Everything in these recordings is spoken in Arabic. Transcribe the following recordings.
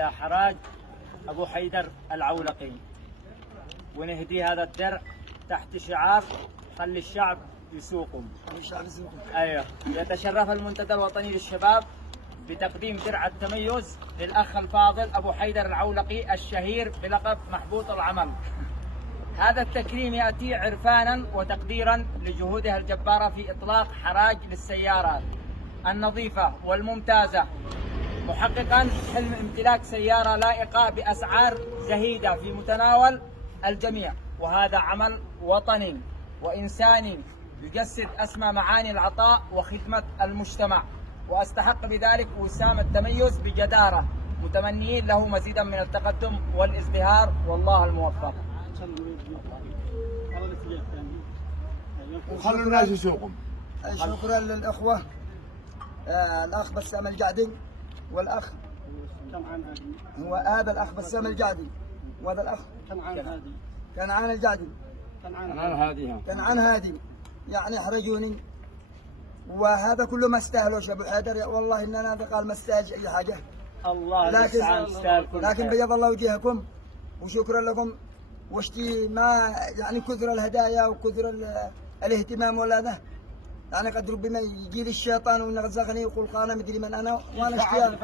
إلى حراج أبو حيدر العولقي، ونهدي هذا الدرع تحت شعار خلي الشعب يسوقهم. أيوه. يتشرف المنتدى الوطني للشباب بتقديم درع التميز للأخ الفاضل أبو حيدر العولقي الشهير بلقب محبوط العمل. هذا التكريم يأتي عرفانا وتقديرا لجهودها الجبارة في إطلاق حراج للسيارات النظيفة والممتازة، محققا حلم امتلاك سيارة لائقة بأسعار زهيدة في متناول الجميع، وهذا عمل وطني وإنساني يجسد أسمى معاني العطاء وخدمة المجتمع، وأستحق بذلك وسام التميز بجدارة، متمنيين له مزيدا من التقدم والازدهار، والله الموفق. وخلوا الناس يسوقهم. شكرا للأخوة الأخ بسام الجعدي والأخ هو هذا الأخ بسام الجعدي وهذا الأخ كنعان الجعدي كنعان هادي، يعني احرجوني، وهذا كله ما استاهلوش ابو حيدر، والله ان انا قال ما استاهلش اي حاجه. الله لكن بيض الله وجهكم وشكرا لكم، واشتي ما يعني كثر الهدايا وكثر الاهتمام ولا ده، يعني قد ربما يجي لي الشيطان ونغزغني ويقول قال مدري من انا، وانا اشتي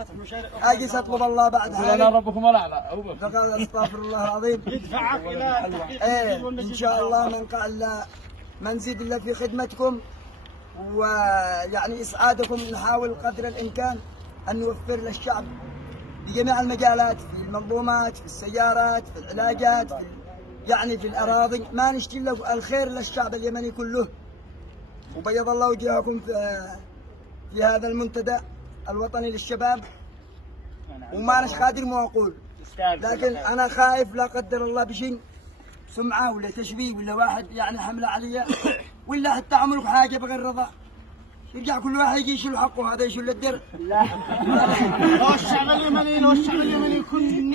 اجي اطلب الله بعد هذا. انا ربكم الاعلى. فقال استغفر الله العظيم. يدفعك الى ان شاء الله من قال ما نزيد الا في خدمتكم ويعني اسعادكم. نحاول قدر الامكان ان نوفر للشعب بجميع المجالات، في المنظومات، في السيارات، في العلاجات، يعني في الاراضي، ما نشتي الا الخير للشعب اليمني كله. وبيض الله وجهكم في هذا المنتدى الوطني للشباب، وما نش قادر ما اقول، لكن انا خايف لا قدر الله بشيء سمعه ولا تشبيه ولا واحد يعني حمله علي ولا حتى عملوا حاجه بغير رضا، يرجع كل واحد يجي يشيل حقه، هذا يشيل الدر. لا هو الشعب اليمني كل ان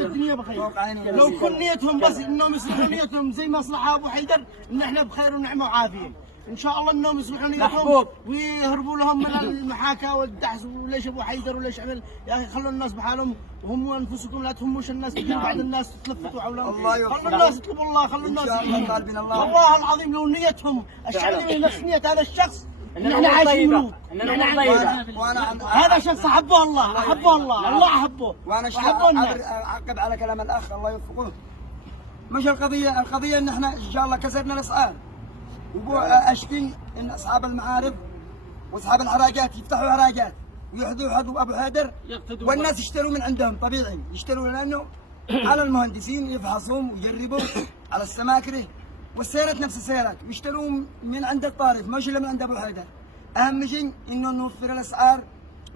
الدنيا بخير. لو كل نيتهم بس انهم يصلحوا نيتهم زي مصلحه ابو حيدر، ان احنا بخير ونعمه وعافيه ان شاء الله، انهم يصلحوا نيتهم ويهربوا لهم من المحاكاه والدحس، وليش ابو حيدر وليش عمل. يا اخي خلوا الناس بحالهم، وهم انفسكم لا تهموش الناس، بعد الناس تلفتوا حولهم. خلوا الناس يطلبوا الله، خلوا الناس والله العظيم لو نيتهم الشعب اليمني نفس نيه هذا الشخص ان احنا عايشين ملوك. هذا شخص احبه الله، الله احبه، وانا اعقب على كلام الاخ الله يوفقه. مش القضيه ان احنا ان شاء الله كسرنا الاسعار، واشكي ان اصحاب المعارض واصحاب الحراجات يفتحوا حراجات ويحذوا حذو ابو حيدر، والناس يشتروا من عندهم طبيعي، يشتروا لانه على المهندسين يفحصوهم ويجربوا على السماكره والسيارات نفس السيارات، ويشتروا من عند الطارف مش الا من عند ابو حيدر. اهم شيء انه نوفر الاسعار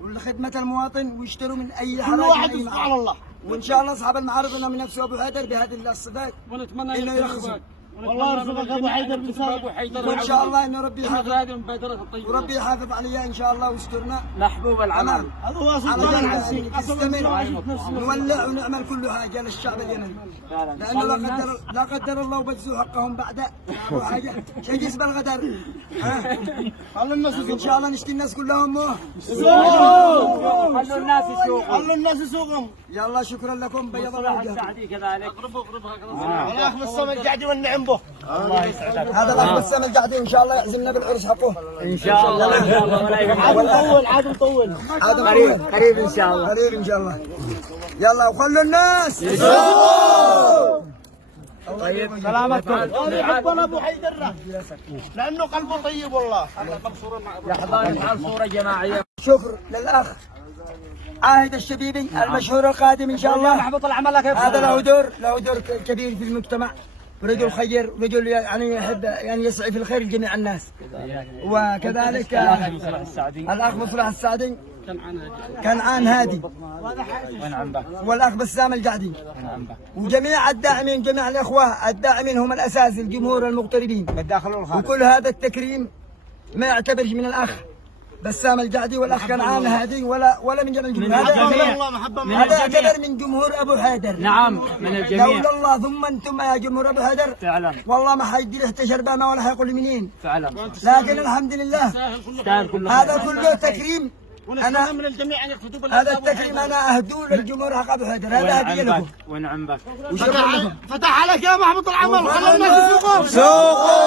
ولخدمه المواطن، ويشتروا من اي حراج. كل واحد يصبح على الله، وان شاء الله اصحاب المعارض انهم ينافسوا ابو حيدر بهذه الصفات، ونتمنى انه يرخصوا. والله يرزقك ابو حيدر وان شاء الله انه ربي يحافظ وربي يحافظ عليها ان شاء الله ويسترنا. محبوب العمل هذا هو سلطان العسير، نولع ونعمل كل حاجه للشعب اليمني، لانه لا قدر الله وبجزوا حقهم بعد حاجه شيء يسبى الغدر. خلوا الناس ان شاء الله نشتي الناس كلهم خلوا الناس يسوقوا، خلوا الناس يسوقهم. يلا شكرا لكم بيض الله وجهكم. كذلك الاخ بسام الجعدي والنعم به. الله يسعدك. هذا الاخ بسام الجعدي ان شاء الله يعزمنا بالعرس حقه ان شاء الله. ان شاء الله عاد مطول قريب ان شاء الله. قريب ان شاء الله. يلا وخلوا الناس يسوقوا. طيب سلامتكم. يحبنا ابو حيدر لانه قلبه طيب والله. لحظة نفعل صورة جماعية. شكر للاخ عاهد الشبيبي المشهور القادم ان شاء الله. محبط العمل لك. هذا له دور كبير في المجتمع، رجل خير، رجل يعني يحب يعني يسعي في الخير لجميع الناس. وكذلك الاخ مصلح السعدي كنعان هادي والاخ بسام الجعدي وجميع الداعمين، جميع الاخوه الداعمين هم الاساس، الجمهور المغتربين. وكل هذا التكريم ما يعتبرش من الاخ بسام الجعدي والاخ كنعان هادي ولا من جميع الجمهور، هذا يعتبر من جمهور ابو حيدر. نعم من الجميع. لولا الله ثم انتم يا جمهور ابو حيدر فعلا والله ما حيدي له شربامه ولا حيقول منين. فعلا. لكن الحمد لله هذا كله تكريم ونتمنى من الجميع ان يكتبوا هذا التكريم انا اهدوه للجمهور حق ابو حيدر، هذا هديه لكم. ونعم بك. فتح عليك يا محمد العمل، خلى الناس يسوقون. سوقوا